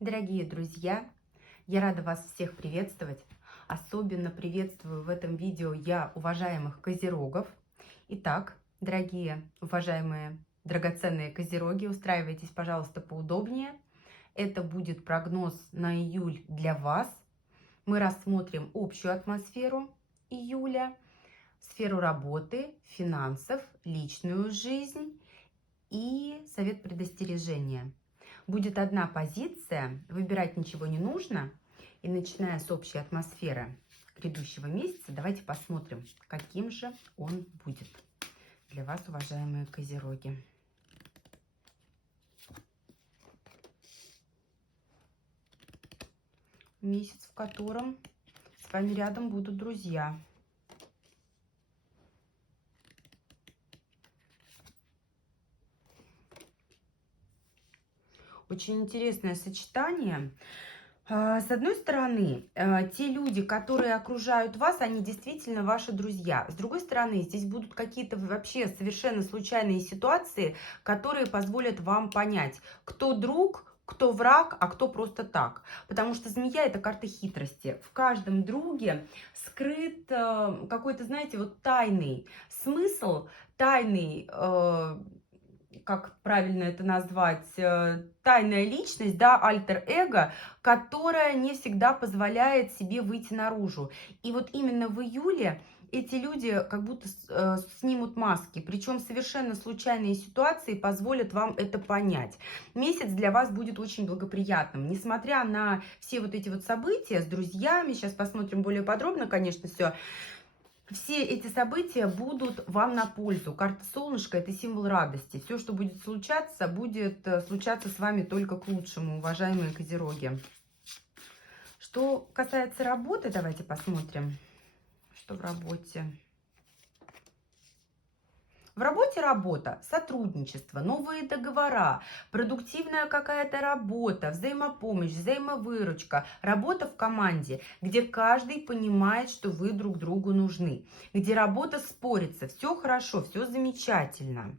Дорогие друзья, я рада вас всех приветствовать. Особенно приветствую в этом видео я уважаемых козерогов. Итак, дорогие, уважаемые, драгоценные козероги, устраивайтесь, пожалуйста, поудобнее. Это будет прогноз на июль для вас. Мы рассмотрим общую атмосферу июля, сферу работы, финансов, личную жизнь и совет предостережения. Будет одна позиция, выбирать ничего не нужно. И начиная с общей атмосферы грядущего месяца, давайте посмотрим, каким же он будет для вас, уважаемые козероги. Месяц, в котором с вами рядом будут друзья. Очень интересное сочетание. С одной стороны, те люди, которые окружают вас, они действительно ваши друзья. С другой стороны, здесь будут какие-то вообще совершенно случайные ситуации, которые позволят вам понять, кто друг, кто враг, а кто просто так. Потому что змея – это карта хитрости. В каждом друге скрыт какой-то, знаете, вот тайный смысл, тайный, как правильно это назвать, тайная личность, да, альтер-эго, которая не всегда позволяет себе выйти наружу. И вот именно в июле эти люди как будто снимут маски, причем совершенно случайные ситуации позволят вам это понять. Месяц для вас будет очень благоприятным, несмотря на все вот эти вот события с друзьями, сейчас посмотрим более подробно, конечно, все. Все эти события будут вам на пользу. Карта солнышка – это символ радости. Все, что будет случаться с вами только к лучшему, уважаемые козероги. Что касается работы, давайте посмотрим, что в работе. В работе работа, сотрудничество, новые договора, продуктивная какая-то работа, взаимопомощь, взаимовыручка, работа в команде, где каждый понимает, что вы друг другу нужны, где работа спорится, все хорошо, все замечательно.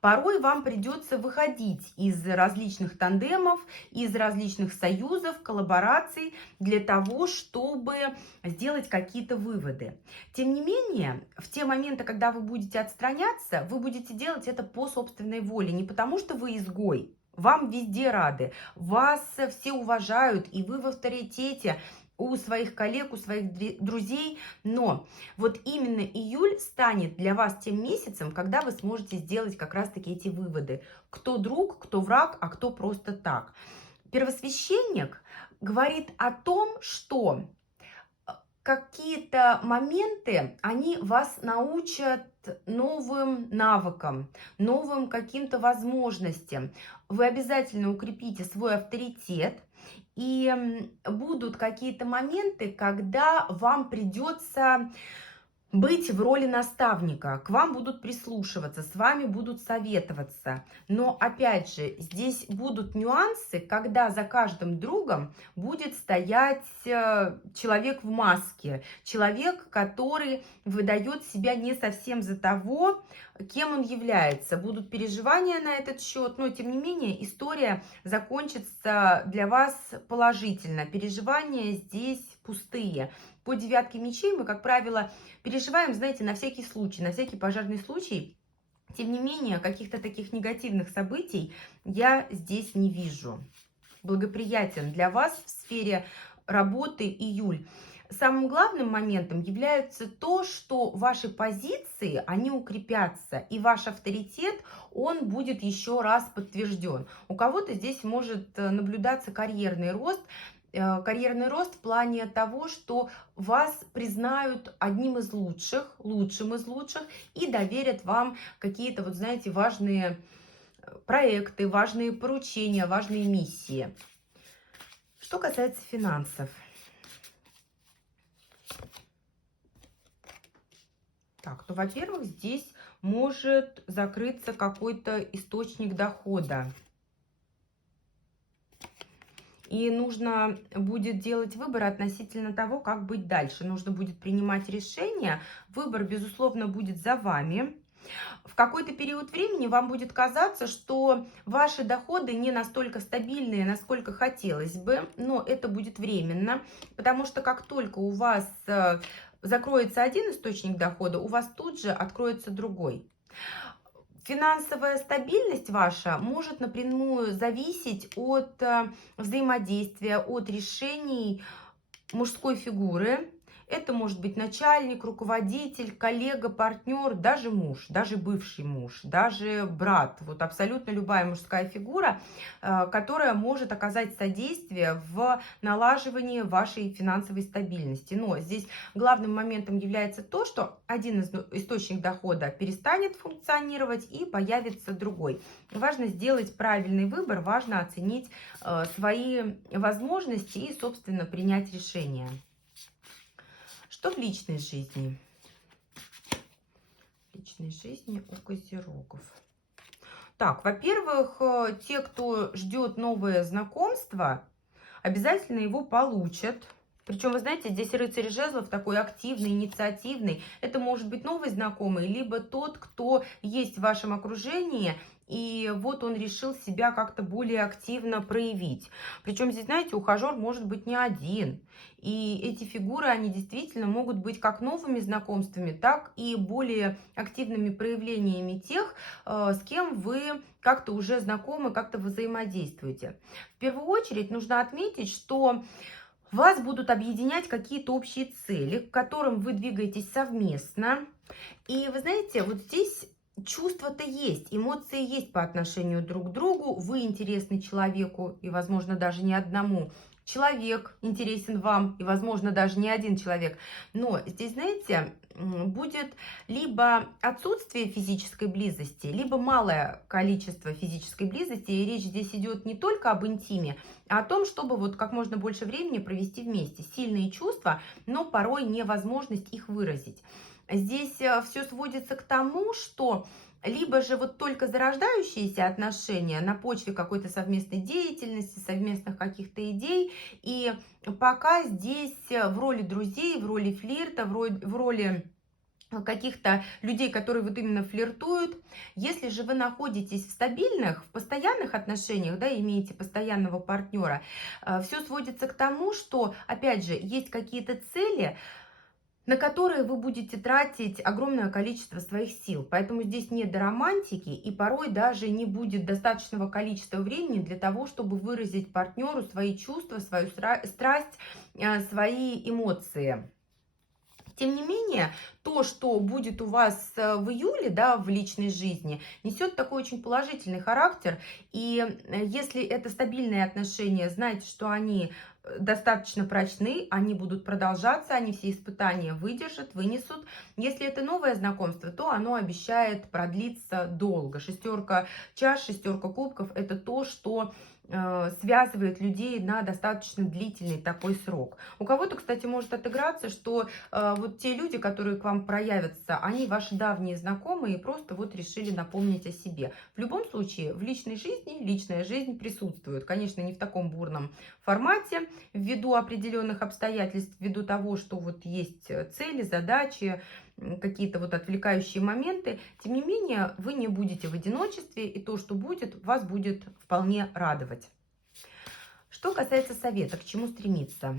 Порой вам придется выходить из различных тандемов, из различных союзов, коллабораций для того, чтобы сделать какие-то выводы. Тем не менее, в те моменты, когда вы будете отстраняться, вы будете делать это по собственной воле, не потому что вы изгой. Вам везде рады, вас все уважают, и вы в авторитете у своих коллег, у своих друзей, но вот именно июль станет для вас тем месяцем, когда вы сможете сделать как раз-таки эти выводы. Кто друг, кто враг, а кто просто так. Первосвященник говорит о том, что какие-то моменты, они вас научат новым навыкам, новым каким-то возможностям. Вы обязательно укрепите свой авторитет, и будут какие-то моменты, когда вам придется быть в роли наставника, к вам будут прислушиваться, с вами будут советоваться. Но опять же, здесь будут нюансы, когда за каждым другом будет стоять человек в маске, человек, который выдает себя не совсем за того, кем он является. Будут переживания на этот счет, но тем не менее история закончится для вас положительно. Переживания здесь пустые. По девятке мечей мы, как правило, переживаем, знаете, на всякий случай, на всякий пожарный случай. Тем не менее, каких-то таких негативных событий я здесь не вижу. Благоприятен для вас в сфере работы июль. Самым главным моментом является то, что ваши позиции, они укрепятся, и ваш авторитет, он будет еще раз подтвержден. У кого-то здесь может наблюдаться карьерный рост в плане того, что вас признают одним из лучших, лучшим из лучших, и доверят вам какие-то, вот знаете, важные проекты, важные поручения, важные миссии. Что касается финансов. Так, ну, во-первых, здесь может закрыться какой-то источник дохода. И нужно будет делать выбор относительно того, как быть дальше. Нужно будет принимать решение. Выбор, безусловно, будет за вами. В какой-то период времени вам будет казаться, что ваши доходы не настолько стабильные, насколько хотелось бы, но это будет временно, потому что как только у вас закроется один источник дохода, у вас тут же откроется другой. Финансовая стабильность ваша может напрямую зависеть от взаимодействия, от решений мужской фигуры. Это может быть начальник, руководитель, коллега, партнер, даже муж, даже бывший муж, даже брат. Вот абсолютно любая мужская фигура, которая может оказать содействие в налаживании вашей финансовой стабильности. Но здесь главным моментом является то, что один источник дохода перестанет функционировать и появится другой. Важно сделать правильный выбор, важно оценить свои возможности и, собственно, принять решение. Что в личной жизни? В личной жизни у козерогов. Так, во-первых, те, кто ждет новое знакомство, обязательно его получат. Причем, вы знаете, здесь рыцарь жезлов такой активный, инициативный. Это может быть новый знакомый, либо тот, кто есть в вашем окружении, и вот он решил себя как-то более активно проявить. Причем здесь, знаете, ухажер может быть не один. И эти фигуры, они действительно могут быть как новыми знакомствами, так и более активными проявлениями тех, с кем вы как-то уже знакомы, как-то взаимодействуете. В первую очередь нужно отметить, что вас будут объединять какие-то общие цели, к которым вы двигаетесь совместно. И вы знаете, вот здесь чувства-то есть, эмоции есть по отношению друг к другу. Вы интересны человеку и, возможно, даже не одному. Человек интересен вам и, возможно, даже не один человек. Но здесь, знаете, будет либо отсутствие физической близости, либо малое количество физической близости. И речь здесь идет не только об интиме, а о том, чтобы вот как можно больше времени провести вместе. Сильные чувства, но порой невозможность их выразить. Здесь все сводится к тому, что либо же вот только зарождающиеся отношения на почве какой-то совместной деятельности, совместных каких-то идей. И пока здесь в роли друзей, в роли флирта, в роли каких-то людей, которые вот именно флиртуют. Если же вы находитесь в стабильных, в постоянных отношениях, да, имеете постоянного партнера, все сводится к тому, что, опять же, есть какие-то цели, на которые вы будете тратить огромное количество своих сил. Поэтому здесь нет до романтики, и порой даже не будет достаточного количества времени для того, чтобы выразить партнеру свои чувства, свою страсть, свои эмоции. Тем не менее, то, что будет у вас в июле, да, в личной жизни, несет такой очень положительный характер. И если это стабильные отношения, знайте, что они достаточно прочны, они будут продолжаться, они все испытания выдержат, вынесут. Если это новое знакомство, то оно обещает продлиться долго. Шестерка чаш, шестерка кубков – это то, что связывает людей на достаточно длительный такой срок. У кого-то, кстати, может отыграться, что вот те люди, которые к вам проявятся, они ваши давние знакомые и просто вот решили напомнить о себе. В любом случае, в личной жизни личная жизнь присутствует. Конечно, не в таком бурном формате, ввиду определенных обстоятельств, ввиду того, что вот есть цели, задачи, какие-то вот отвлекающие моменты. Тем не менее, вы не будете в одиночестве, и то, что будет, вас будет вполне радовать. Что касается совета, к чему стремиться?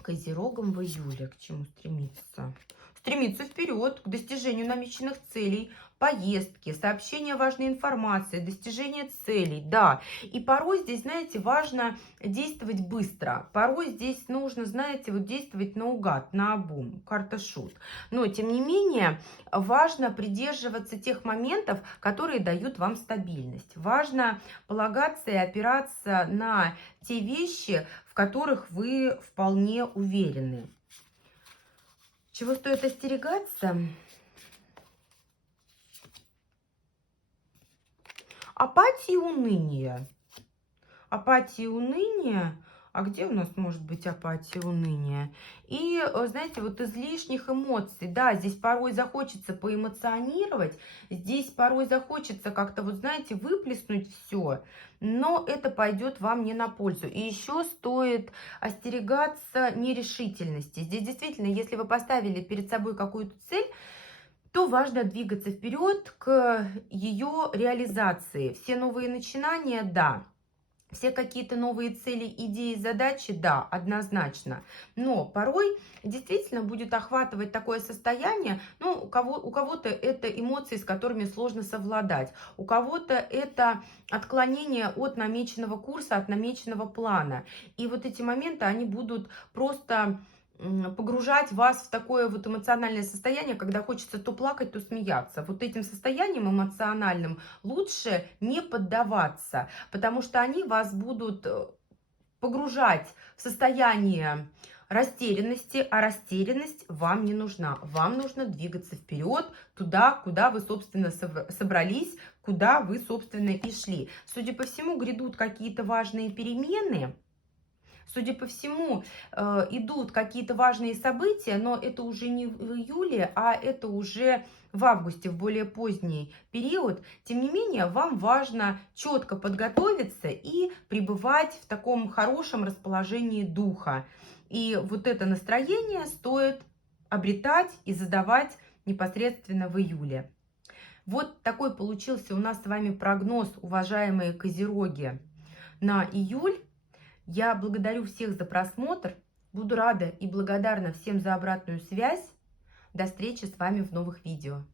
Козерогам в июле, к чему стремиться? Стремиться вперед, к достижению намеченных целей, поездки, сообщение важной информации, достижение целей, да. И порой здесь, знаете, важно действовать быстро. Порой здесь нужно, знаете, вот действовать наугад, наобум, карта шут. Но, тем не менее, важно придерживаться тех моментов, которые дают вам стабильность. Важно полагаться и опираться на те вещи, в которых вы вполне уверены. Чего стоит остерегаться? Апатия и уныние. Апатия и уныние. А где у нас может быть апатия и уныние? И, знаете, вот излишних эмоций. Да, здесь порой захочется поэмоционировать, здесь порой захочется как-то, вот знаете, выплеснуть все, но это пойдет вам не на пользу. И еще стоит остерегаться нерешительности. Здесь действительно, если вы поставили перед собой какую-то цель, то важно двигаться вперед к ее реализации. Все новые начинания, да. Все какие-то новые цели, идеи, задачи, да, однозначно. Но порой действительно будет охватывать такое состояние, ну, у кого-то это эмоции, с которыми сложно совладать, у кого-то это отклонение от намеченного курса, от намеченного плана. И вот эти моменты, они будут просто погружать вас в такое вот эмоциональное состояние, когда хочется то плакать, то смеяться. Вот этим состоянием эмоциональным лучше не поддаваться, потому что они вас будут погружать в состояние растерянности, а растерянность вам не нужна. Вам нужно двигаться вперед, туда, куда вы, собственно, собрались, куда вы, собственно, и шли. Судя по всему, грядут какие-то важные перемены. Судя по всему, идут какие-то важные события, но это уже не в июле, а это уже в августе, в более поздний период. Тем не менее, вам важно четко подготовиться и пребывать в таком хорошем расположении духа. И вот это настроение стоит обретать и задавать непосредственно в июле. Вот такой получился у нас с вами прогноз, уважаемые козероги, на июль. Я благодарю всех за просмотр. Буду рада и благодарна всем за обратную связь. До встречи с вами в новых видео.